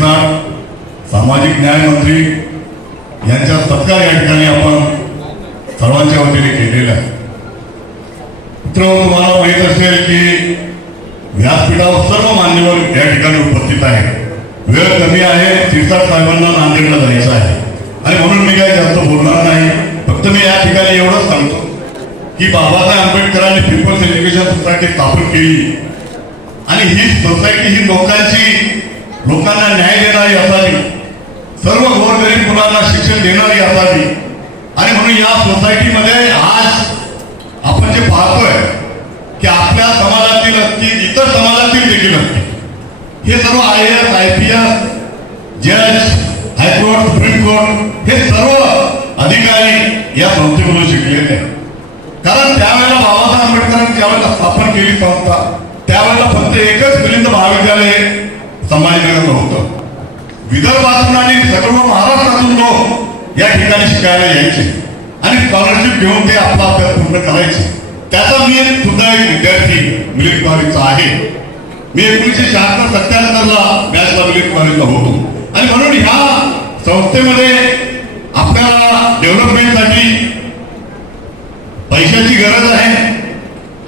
शिरसाट सामाजिक न्याय मंत्री यांच्या सत्कार या ठिकाणी आपण सर्वांच्या वतीने केलेला आहे. मित्र तुम्हाला माहीत असेल की व्यासपीठावर सर्व मान्यवर या ठिकाणी उपस्थित आहेत. वेळ कमी आहे शिरसाट साहेबांना नांदेडला जायचं आहे. आणि म्हणून मी काय जास्त बोलणार नाही फक्त मी या ठिकाणी एवढंच सांगतो की बाबासाहेब आंबेडकरांनी पीपल्स एज्युकेशन सोसायटी स्थापन केली. आणि ही सोसायटी ही लोकांची लोकांना न्याय देणारी असावी सर्व गोरगरीब मुलांना शिक्षण देणारी असावी आणि म्हणून या सोसायटीमध्ये आज आपण जे पाहतोय की आपल्या समाजातील असतील इतर समाजातील देखील असतील हे सर्व I S I P S जज हायकोर्ट सुप्रीम कोर्ट हे सर्व अधिकारी या संस्थेमधून शिकलेले आहेत. कारण त्यावेळेला बाबासाहेब आंबेडकरांनी ज्यावेळेला स्थापन केली संस्था त्यावेळेला फक्त एकच मिलिंद महाविद्यालय संभाजीनगरला होतं. विदर्भातून आणि सर्व महाराष्ट्रातून लोक या ठिकाणी शिकायला यायचे. आणि स्कॉलरशिप घेऊन ते आपला अभ्यास पूर्ण करायचे. त्याचा मी सुद्धा एक विद्यार्थी मिलिंद कॉलेजचा आहे. मी एकोणीसशे शहात्तर सत्त्याहत्तरला बॅचला मिलिंद कॉलेजला होतो. आणि म्हणून ह्या संस्थेमध्ये आपल्याला डेव्हलपमेंटसाठी पैशाची गरज आहे.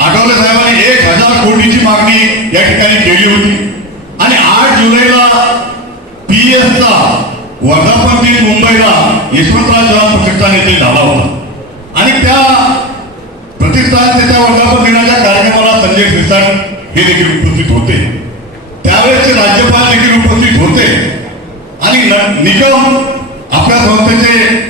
आठवले साहेबांनी एक हजार कोटीची मागणी या ठिकाणी केली होती. जुलैला पी एसचा वर्धापन दिन मुंबईला यशवंतराव चव्हाण प्रतिष्ठान येथे झाला होता. आणि त्या प्रतिष्ठान त्याच्या वर्धापन दिनाच्या कार्यक्रमाला संजय सिरसाट हे देखील उपस्थित होते. त्यावेळेचे राज्यपाल देखील उपस्थित होते. आणि न- निकम आपल्या संस्थेचे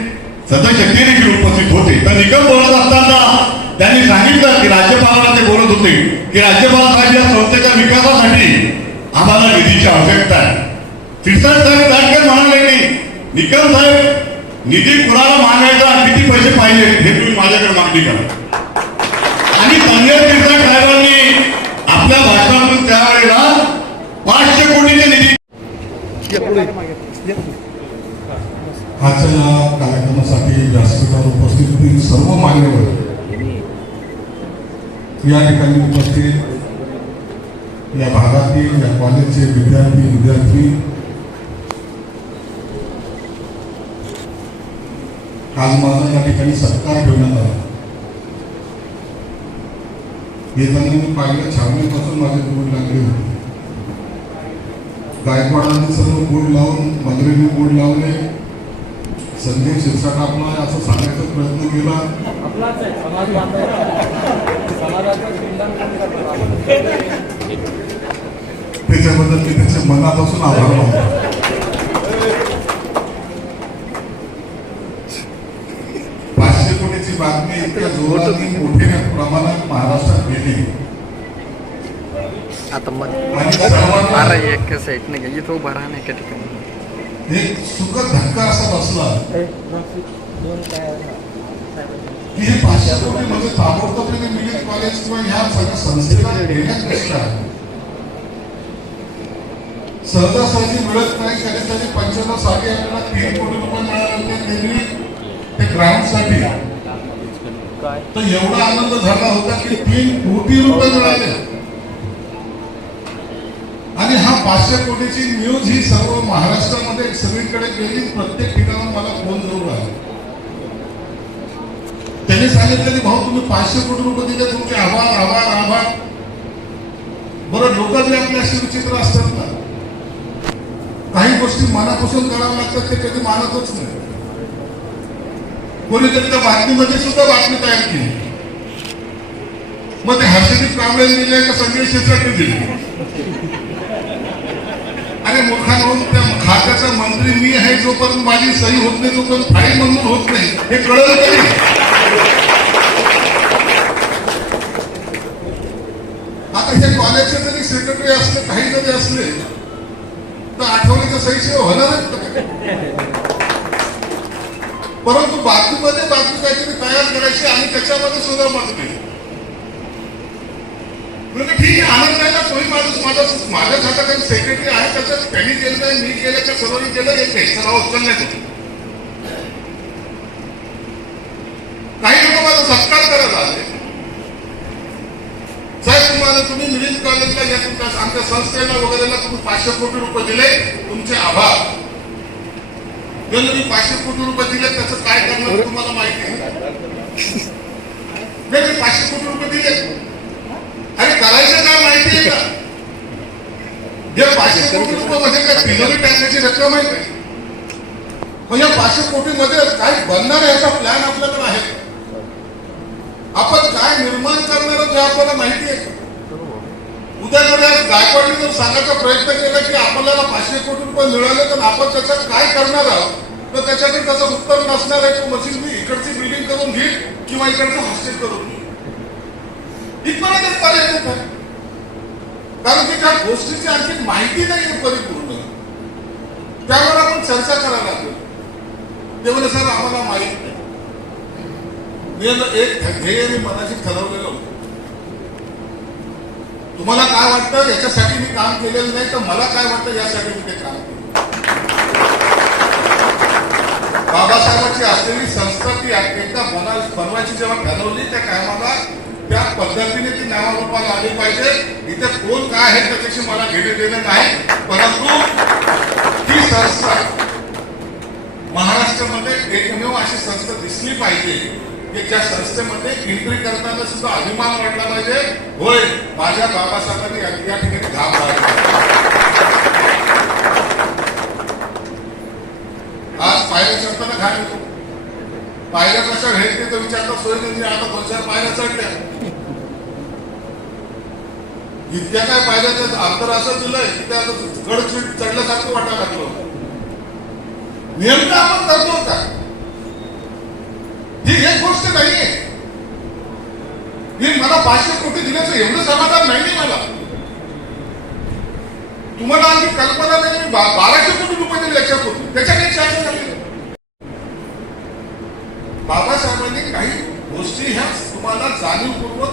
सदस्य ते देखील उपस्थित होते. तर निकम बोलत असताना त्यांनी सांगितलं की राज्यपालांना ते बोलत होते की राज्यपाल साहेब या संस्थेच्या विकासासाठी आम्हाला निधीची आवश्यकता आहे. सिरसाट साहेब दाटकर म्हणाले की निकम साहेब निधी कुणाला मागायचा किती पैसे पाहिजे हे तुम्ही माझ्याकडे मागणी करा. आणि संजय सिरसाट साहेबांनी आपल्या भाषणातून त्यावेळेला पाचशे कोटीचे निधी आजच्या या कार्यक्रमासाठी व्यासपीठावर उपस्थित सर्व मान्यवर. या ठिकाणी उपस्थित या भागातील या कॉलेजचे विद्यार्थी विद्यार्थी. आज माझा या ठिकाणी सत्कार ठेवण्यात आला. येताना मी पाहिलं छावणीपासून माझे बोर्ड लागले होते. गायकवाडांनी सर्व बोर्ड लावून मंत्र्यांनी बोर्ड लावले. संजय शिरसाट आपला असं सांगायचा प्रयत्न केला. समाज त्याच्याबद्दल मी त्याच्या मनापासून आभार मानतो. पाचशे कोटीची बातमी इतक्या जोराने मोठ्या प्रमाणात महाराष्ट्रात गेली. आता मग अरे एक साईड नाही इथं उभा का ठिकाणी. एक सुखद धक्का असा बसला. दोन काय की हे पाचशे कोटी म्हणजे ताबडतोब त्यांनी मिलिंद कॉलेज किंवा ह्या सगळ्या संस्थेला देण्यापेक्षा सहजासहजी मिळत नाही कधीतरी पंच्याण्णवसाठी आपल्याला तीन कोटी रुपये मिळाले होते. त्यांनी ते ग्राउंडसाठी. तर एवढा आनंद झाला होता की तीन कोटी रुपये मिळाले. आणि हा पाचशे कोटीची न्यूज ही सर्व महाराष्ट्रामध्ये सगळीकडे गेली. प्रत्येक ठिकाणी मला फोन जरूर आला. त्याने सांगितलं की भाऊ तुम्ही पाचशे कोटी रुपये दिले तुमचे आभार आभार आभार बरं लोक आपले असे विचित्र असतात ना काही गोष्टी मनापासून कराव्या लागतात ते कधी मानतच नाही. कोणीतरी त्या बातमीमध्ये सुद्धा बातमी तयार केली. मग ते हर्षदीप कांबळे दिले का संजय शेट्टी दिले? आणि मूर्खांवरून त्या खात्याचा मंत्री मी आहे जोपर्यंत माझी सही होत नाही तोपर्यंत फाईल मंजूर होत नाही. हे कळलं तरी आता हे कॉलेजचे जरी सेक्रेटरी असले काही जरी असले तर आठवणीच्या सहीशिवाय होणारच परंतु बाजूमध्ये बाजू काहीतरी तयार करायची आणि त्याच्यामध्ये सुद्धा मत म्हणजे ठीक आहे आनंद आहे माणूस माझा माझ्या काही सेक्रेटरी आहे त्याच्यात त्यांनी केलं नाही मी केलं का सर्वांनी केलं एक नाही. सराव उचलण्याचं हो, काही लोक माझा सत्कार करायला आले. साहेब तुम्ही मिडिल कॉलेजला या तुमच्या आमच्या संस्थेला वगैरेला तुम्ही पाचशे कोटी रुपये दिले तुमचे आभार. जर तुम्ही पाचशे कोटी रुपये दिले त्याचं काय करणार तुम्हाला माहिती आहे नाही मी पाचशे कोटी रुपये दिले अरे करायचं काय माहिती आहे का? जे पाचशे कोटी रुपये म्हणजे काय तिजोरी टाकण्याची रक्कम आहे म्हणजे पाचशे कोटी मध्ये काय बनणार याचा प्लॅन आपल्याकडे आहे. आपण काय निर्माण करणार ते आपल्याला माहिती आहे का? आज गायकवाडने जर सांगायचा प्रयत्न केला की आपल्याला पाचशे कोटी रुपये मिळाले तर आपण त्याच्यात काय करणार आहोत? तर त्याच्याकडे त्याचं उत्तर नसणार आहे. तो मशीन मी इकडची बिल्डिंग करून घेईल किंवा इकडचं हॉस्टेल करून घेईल. इथपर्यंत पर्यंत आहे कारण की त्या गोष्टीची आणखी माहिती नाही आहे परिपूर्ण. त्यावर आपण चर्चा करायला लागलो. ते म्हणजे सर आम्हाला माहीत नाही. मी एक ध्येय मी मनाशी ठरवलेलं होतं. तुम्हाला काय वाटतं? याच्यासाठी मी काम केलेलं नाही तर मला काय वाटतं? यासाठी मी ते काम केलं. बाबासाहेबांची असलेली संस्था ती एकदा बना बनवायची जेव्हा ठरवली त्या कामाला त्या पद्धतीने ती नावारूपाला आली पाहिजे. इथे कोण काय आहे त्याच्याशी मला घेणे देणं नाही. परंतु ती संस्था महाराष्ट्रामध्ये एकमेव अशी संस्था दिसली पाहिजे. की ज्या संस्थेमध्ये एंट्री करताना सुद्धा अभिमान वाटला पाहिजे. होय माझ्या बाबासाहेबांनी या ठिकाणी घाम वाढला आज पायऱ्या चढताना घाम येतो. पायऱ्या कशा घ्यायचे तर विचारता सोय नाही आता दोन चार पायऱ्या चढल्या. इतक्या काय पायऱ्याचं अंतर असं दिलंय की त्या गड चढल्यासारखं वाटायला लागलं. नेमकं आपण करतो का? ही एक गोष्ट नाहीये. ही मला पाचशे कोटी दिल्याचं एवढं समाधान नाहीये मला. तुम्हाला आणखी कल्पना नाही मी बा- बाराशे कोटी रुपये दिले होतो त्याच्याकडे शासन झाले बाबासाहेबांनी काही गोष्टी ह्या तुम्हाला जाणीवपूर्वक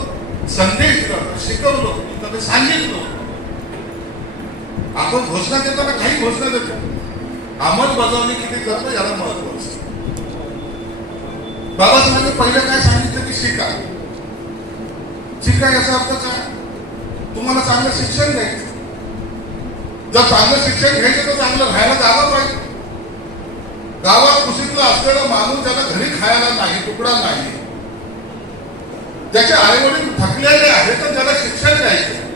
संदेश दिला शिकवलं तुम्ही सांगितलं. आपण घोषणा देताना काही घोषणा देतो. अंमलबजावणी किती करतो याला महत्त्व असतं. बाबासाहेबांनी पहिलं काय सांगितलं की शिका? शिका याचा अर्थ काय? तुम्हाला चांगलं शिक्षण द्यायचं जर चांगलं शिक्षण घ्यायचं तर चांगलं राहायला जागा पाहिजे. गावात कुशीतला असलेला माणूस ज्याला घरी खायला नाही तुकडा नाही ज्याचे आईवडील थकलेले आहेत तर ज्याला शिक्षण द्यायचं.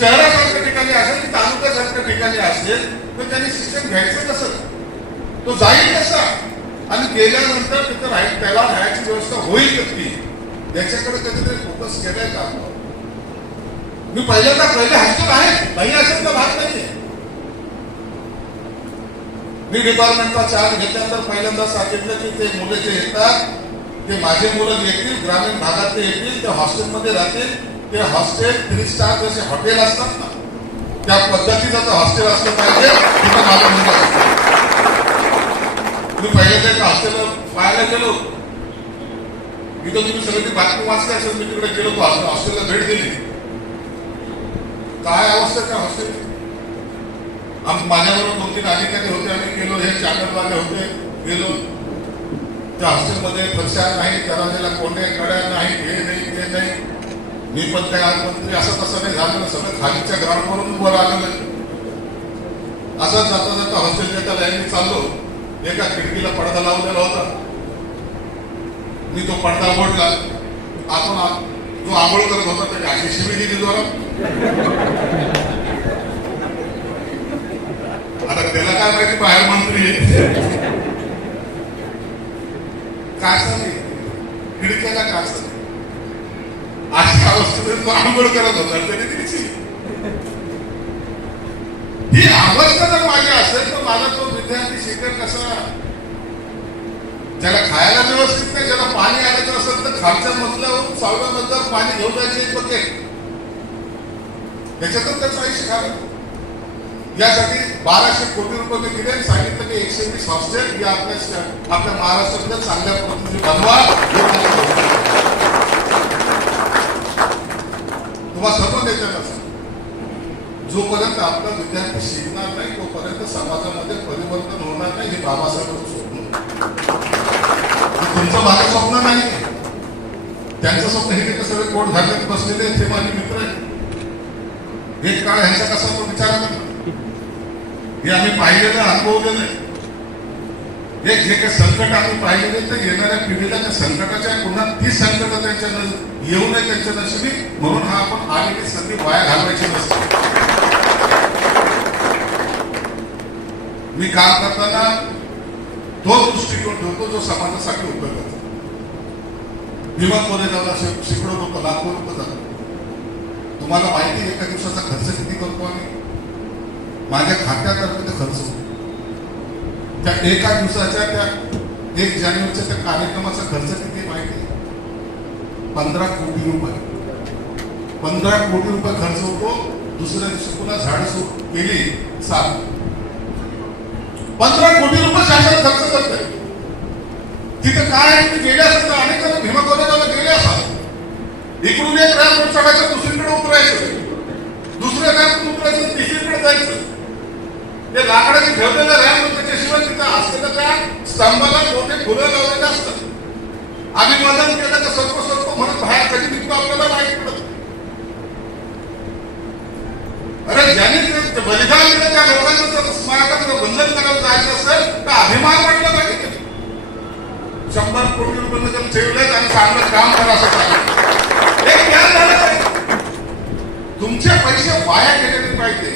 शहरासारख्या ठिकाणी असेल की तालुक्यासारख्या ठिकाणी असेल तर त्याने शिक्षण घ्यायचं कसं? तो जाईल कसा? आणि गेल्यानंतर तिथं राहील त्याला राहायची व्यवस्था होईल कधी याच्याकडे कधीतरी फोकस केलाय का? मी पहिल्यांदा पहिले हॉस्टेल आहे. नाही असेल तर भाग नाहीये मी डिपार्टमेंटचा चार्ज घेतल्यानंतर पहिल्यांदा सांगितलं की ते मुलं जे येतात ते माझे मुलं येतील ग्रामीण भागातले येतील ते हॉस्टेलमध्ये राहतील. ते हॉस्टेल थ्री स्टार जसे हॉटेल असतात ना त्या पद्धतीचं हॉस्टेल असलं पाहिजे तिथं माझं मुलं मी पहिल्यांदा एका हॉस्टेलला पाहायला गेलो. इथं तुम्ही सगळी ती बातमी वाचली असेल मी तिकडे गेलो तो हॉस्टेलला भेट दिली. काय अवस्था त्या हॉस्टेल आम माझ्याबरोबर दोन तीन अधिकारी होते आम्ही गेलो हे चाकरवाले होते गेलो. त्या हॉस्टेलमध्ये फरशा नाही दरवाजाला कोंडे कड्या नाही हे नाही ते नाही. मी पण त्या मंत्री असं तसं नाही झालं सगळं खालीच्या ग्राउंडवरून वर आलेलं असं जाता जाता हॉस्टेलच्या त्या लाईनने चाललो. एका खिडकीला पडदा लावलेला होता. मी तो पडदा मोडला. आपण जो आंघोळ करत होता त्याची अशी शिवी दिली जोरात. आता त्याला काय माहिती बाहेर मंत्री आहे. काय चालली खिडक्याला काय चालली अशा अवस्थेत तो आंघोळ करत होता त्याने दिली शिवी. ही अवस्था जर माझी असेल तर मला तो विद्यार्थी शिकेल कसा ज्याला खायला व्यवस्थित नाही ज्याला पाणी आणायचं असेल तर खालच्या मजल्यावरून सहाव्या मजल्यावर पाणी घेऊन जायचे एक बकेट त्याच्यातच त्याचं आयुष्य घालवलं. यासाठी बाराशे कोटी रुपये मी दिले सांगितलं की एकशे वीस हॉस्टेल या आपल्या आपल्या महाराष्ट्रातल्या चांगल्या पद्धतीने बनवा तुम्हाला समजून घोषणा केली. जोपर्यंत आपला विद्यार्थी शिकणार नाही तो तोपर्यंत समाजामध्ये परिवर्तन होणार नाही हे बाबासाहेबांचं स्वप्न तुमचं माझं स्वप्न नाही त्यांचं स्वप्न हे ते सगळे कोण घालत बसलेले ते माझे मित्र आहेत. एक काळ ह्याचा कसा तो विचार हे आम्ही पाहिलेलं अनुभवलेलं आहे. एक जे काही संकट आम्ही पाहिलेले तर येणाऱ्या पिढीला त्या संकटाच्या पुन्हा ती संकट त्यांच्या येऊ नये त्यांच्या नशिबी. म्हणून हा आपण आलेली संधी वाया घालवायची नसते मी काम करताना तो दृष्टिकोन ठेवतो जो समाजासाठी उपयोगाचा भीमा कॉलेजाला शे- शेकडो लोक लाखो लोक जातात. तुम्हाला माहिती आहे एका दिवसाचा खर्च किती करतो आम्ही? माझ्या खात्यातर्फे ते खर्च होतो. त्या एका दिवसाच्या त्या एक जानेवारीच्या त्या कार्यक्रमाचा खर्च किती माहिती आहे? पंधरा कोटी रुपये. पंधरा कोटी रुपये खर्च होतो दुसऱ्या दिवशी पुन्हा झाड सुरू केली सात. पंधरा कोटी रुपये शासन खर्च करते तिथं काय आहे गेले असत अनेक जण भीमा कॉलेजाला गेले असतात. इकडून एक रॅम्प चढायचं दुसरीकडे उतरायचं. दुसऱ्या रॅम्प उतरायचं तिसरीकडे जायचं. ते लाकडाची ठेवलेलं रॅम्प त्याच्याशिवाय तिथं असलेलं त्या स्तंभाला मोठे फुलं लावलेले असतात. आम्ही मदत केलं तर सर्व सर्व म्हणत बाहेर कधी निघतो आपल्याला माहीत पडत. अरे ज्याने बलिदान दिलं त्या लोकांचं जर स्मारकाचं बंधन करायला जायचं असेल तर अभिमान वाटला पाहिजे की नाही? शंभर कोटी रुपये जर आणि चांगलं काम करायचं पाहिजे. सांगितलं एक ज्ञान झालं पाहिजे. तुमचे पैसे वाया गेलेले पाहिजे.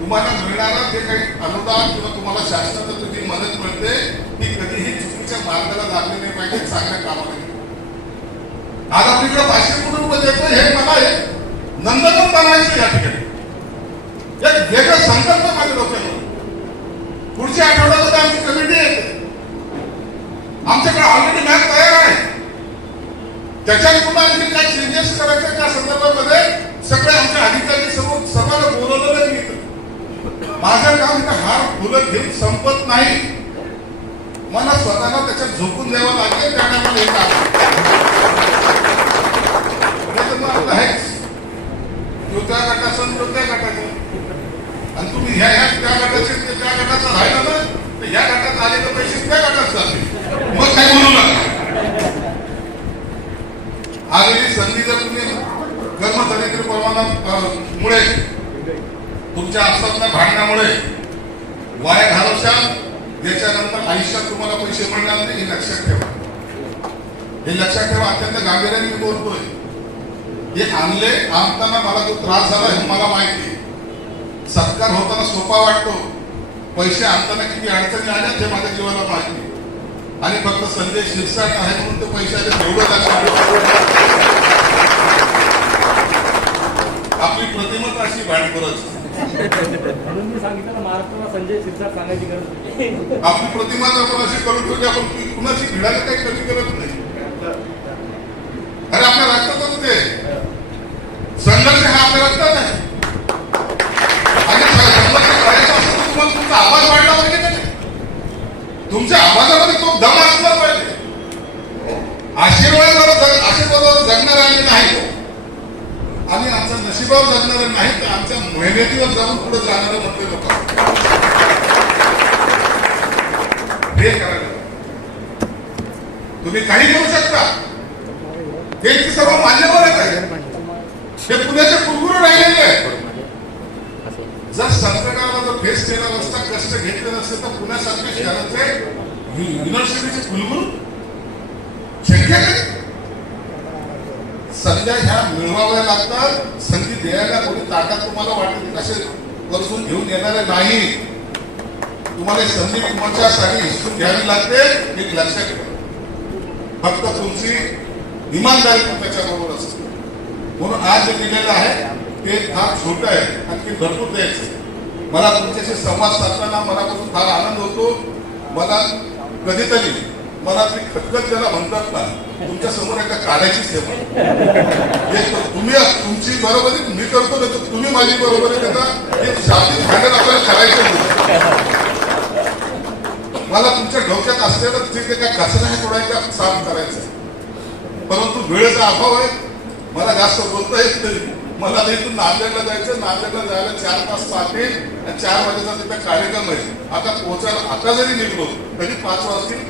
तुम्हाला मिळणारा जे काही अनुदान किंवा तुम्हाला शासनाचं तुझी मदत मिळते ती कधीही चुकीच्या मार्गाला लागली नाही पाहिजे चांगल्या कामाला गेली. आज आपल्याकडे पाचशे कोटी रुपये देतो हे मला एक नंदनवन बनवायचं या ठिकाणी. एक वेगळं संकल्प माझ्या डोक्यावर पुढच्या आठवड्यामध्ये आमची कमिटी येते आमच्याकडे ऑलरेडी मॅप तयार आहे त्याच्यात पुन्हा आणखी काय चेंजेस करायचे त्या संदर्भामध्ये सगळे आमच्या अधिकारी सर्व सर्वांना बोलवलेलं नाही माझं काम इथं हार फुलं घेऊन संपत नाही. मला स्वतःला त्याच्यात झोपून द्यावं लागेल त्या टायमाला येतात आहेच. त्या गटाचं तो त्या गटाचं. आणि तुम्ही ह्या ह्या त्या गटाचे त्या गटाचा राहिला ना तर ह्या गटात आलेले पैसे त्या गटात जातील. मग काय बोलू नका आलेली संधी जर तुम्ही कर्मचारी परवाना मुळे तुमच्या आपसातल्या भांडणामुळे वाया घालवशाल याच्यानंतर आयुष्यात तुम्हाला पैसे मिळणार नाही हे लक्षात ठेवा. हे लक्षात ठेवा अत्यंत गांभीर्याने मी बोलतोय. हे आणले आणताना मला जो त्रास झाला हे मला माहिती आहे. सत्कार होताना सोपा वाटतो. पैसे आणताना किती अडचणी आल्या ते माझ्या जीवाला माहिती आणि फक्त संजय शिरसाट आहे म्हणून ते पैसे आले आपली प्रतिमच अशी भांडखोरच म्हणून मी सांगितलं महाराष्ट्राला संजय शिरसाट सांगायची गरज आपली प्रतिमा आपण अशी करून ठेवली आपण ती कुणाची भिडायला काही कशी करत नाही. अरे आपल्या रक्तातच ते संघर्ष हा आपल्या रक्तात आहे. आणि संघर्ष करायचा असेल तर तुम्हाला तुमचा आवाज वाढला? तुमच्या आवाजामध्ये तो दम असला पाहिजे आशीर्वादावर आशीर्वादावर जगणार आम्ही नाही. आम्ही आमच्या नशिबावर जगणार नाही तर आमच्या मेहनतीवर जाऊन पुढे जाणार म्हटले लोक हे करायला तुम्ही काही करू शकता. हे सर्व मान्यवर आहे. हे पुण्याचे कुलगुरू राहिलेले आहे जर संकटाला जर फेस केला नसता कष्ट घेतले नसते तर पुण्यासारख्या शहरातले युनिव्हर्सिटीचे कुलगुरू? शक्य नाही संध्या ह्या मिळवाव्या लागतात. संधी द्यायला कोणी ताटात तुम्हाला वाटत असे वर्षून घेऊन येणारे नाही. तुम्हाला संधी संधी तुमच्यासाठी हिसकून घ्यावी लागते एक लक्षात ठेवा. फक्त तुमची इमानदारी पण त्याच्याबरोबर असते. म्हणून आज जे दिलेलं आहे ते फार छोटं आहे. आणखी भरपूर द्यायचं मला तुमच्याशी संवाद साधताना मनापासून फार आनंद होतो. मला कधीतरी मला ती खटकत ज्याला म्हणतात ना तुमच्यासमोर एका काढायची सेवा. तुम्ही तुमची बरोबरी मी करतो तर तुम्ही माझी बरोबरी त्याचा एक शाब्दिक भांडण आपल्याला करायचं नाही. मला तुमच्या डोक्यात असलेलं तिथे काय कचरा आहे साफ करायचं परंतु वेळेचा अभाव आहे. मला जास्त बोलता येत तरी मला इथून नांदेडला जायचं नांदेडला जायला चार तास लागतील आणि चार वाजेचा तिथे कार्यक्रम आहे. आता पोहोचायला आता जरी निघलो तरी पाच वाजतील.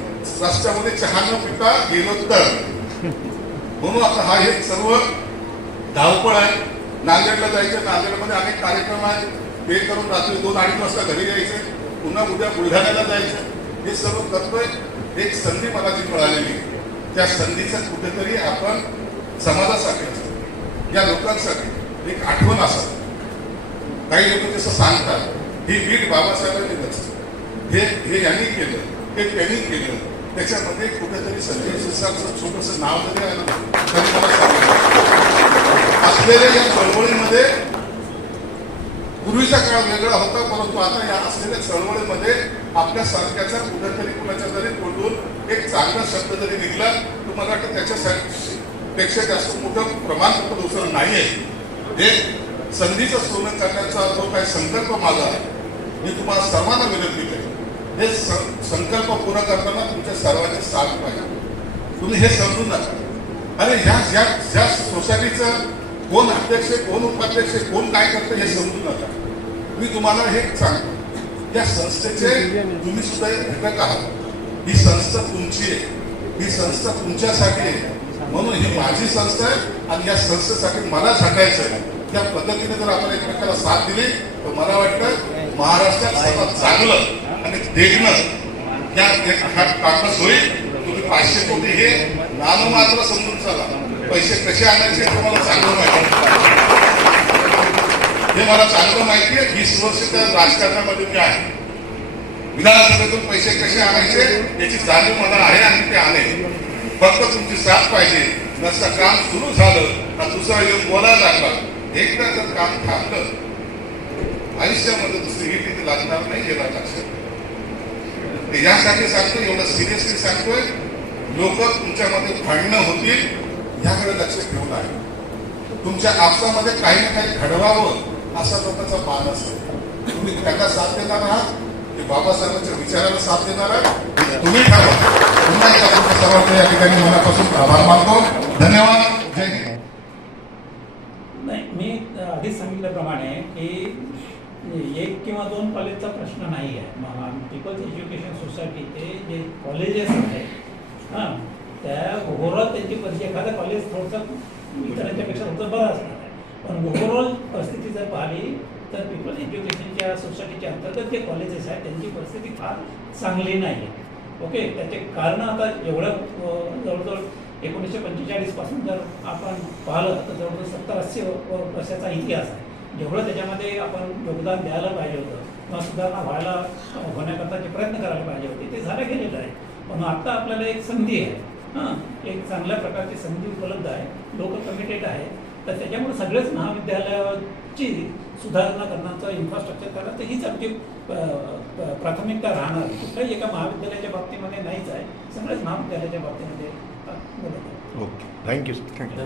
रस्त्यामध्ये चहा न पिता गेलो तर. म्हणून आता हा हे सर्व धावपळ आहे. नांदेडला जायचं नांदेडमध्ये अनेक कार्यक्रम आहेत. ते करून रात्री दोन अडीच वाजता घरी यायचं पुन्हा उद्या बुलढाण्याला जायचं. हे सर्व करतोय एक संधी मला जी मिळालेली त्या संधीचं कुठेतरी आपण समाजासाठी या लोकांसाठी एक आठवण असावी काही लोक जसं सांगतात ही वीट बाबासाहेबांनी नसतं. हे हे यांनी केलं हे त्यांनी केलं. त्याच्यामध्ये कुठेतरी संजय शिरसाटचं छोटस नाव जरी आलं तरी मला सांगितलं असलेल्या या चळवळीमध्ये पूर्वीचा काळ वेगळा होता परंतु आता या असलेल्या चळवळीमध्ये आपल्या सारख्याचा कुठेतरी कुणाच्या जरी तोंडून एक चांगला शब्द जरी निघला तर मला वाटतं त्याच्यासाठी पेक्षा जास्त मोठं प्रमाणपत्र दुसरं नाही आहे हे संधीचं सोनं करण्याचा जो काही संकल्प माझा आहे मी तुम्हाला सर्वांना विनंती करेन. हे सं- संकल्प पूर्ण करताना तुमच्या सर्वांचे साथ पाहिजे. तुम्ही हे समजून नका. अरे ह्या ह्या ह्या सोसायटीचं कोण अध्यक्ष कोण उपाध्यक्ष कोण काय करतं हे समजून नका. मी तुम्हाला हे सांगतो. या संस्थेचे तुम्ही सुद्धा एक घटक आहात. ही संस्था तुमची आहे. ही संस्था तुमच्यासाठी आहे. म्हणून ही माझी संस्था आहे आणि या संस्थेसाठी मला झटायचं आहे. त्या पद्धतीने जर आपण एकमेकाला साथ दिली तर मला वाटतं महाराष्ट्रात सर्वात चांगलं आणि देखणं या एक होईल तुम्ही पाचशे कोटी हे नाममात्र समजून चला. पैसे कसे आणायचे तुम्हाला चांगलं माहिती हे मला चांगलं माहिती आहे. वीस वर्ष त्या राजकारणामध्ये मी आहे. विधानसभेतून पैसे कसे आणायचे याची जाणीव मला आहे आणि ते आले फक्त तुमची साथ पाहिजे. नसतं काम सुरू झालं का दुसरा येऊन बोलायला लागला. एकदा जर काम थांबलं आयुष्यामध्ये दुसरी ही तिथे लागणार नाही गेला लक्षात यासाठी सांगतो एवढं सिरियसली सांगतोय लोक तुमच्यामध्ये भांडणं होतील याकडे लक्ष ठेवून आहे. तुमच्या आपसामध्ये काही ना काही घडवावं असा लोकांचा मान असतो तुम्ही त्याला साथ देणार आहात बाबासाहेबांच्या विचाराला साथ देणार आहे. तुम्ही ठरवा पुन्हा एकदा तुमच्या सर्वांचे या ठिकाणी मनापासून आभार मानतो. धन्यवाद. जय हिंद. नाही मी आधीच सांगितल्याप्रमाणे की एक किंवा दोन कॉलेजचा प्रश्न नाही आहे. पीपल्स एज्युकेशन सोसायटी ते जे कॉलेजेस आहेत हां त्या ओव्हरऑल त्यांची परिस्थिती एखादं कॉलेज थोडंसं इतरांच्यापेक्षा थोडंसं बरं असणार आहे. पण ओव्हरऑल परिस्थिती जर पाहिली तर पीपल्स एज्युकेशनच्या सोसायटीच्या अंतर्गत जे कॉलेजेस आहेत त्यांची परिस्थिती फार चांगली नाही आहे ओके त्याचे कारण आता एवढं जवळजवळ एकोणीसशे पंचेचाळीसपासून जर आपण पाहिलं तर जवळजवळ सत्तर अस्सी वर्षाचा इतिहास आहे. जेवढं त्याच्यामध्ये आपण योगदान द्यायला पाहिजे होतं किंवा सुधारणा व्हायला होण्याकरता जे प्रयत्न करायला पाहिजे होते ते झालं गेलेलं आहे. पण आत्ता आपल्याला एक संधी आहे. हां एक चांगल्या प्रकारची संधी उपलब्ध आहे. लोक कमिटेड आहे तर त्याच्यामुळे सगळेच महाविद्यालयाची सुधारणा करण्याचा इन्फ्रास्ट्रक्चर करण्याचं हीच आमची प्राथमिकता राहणार. आहे. कुठल्याही एका महाविद्यालयाच्या बाबतीमध्ये नाहीच आहे. सगळ्याच महाविद्यालयाच्या बाबतीमध्ये ओके. Thank you sir. थँक्यू.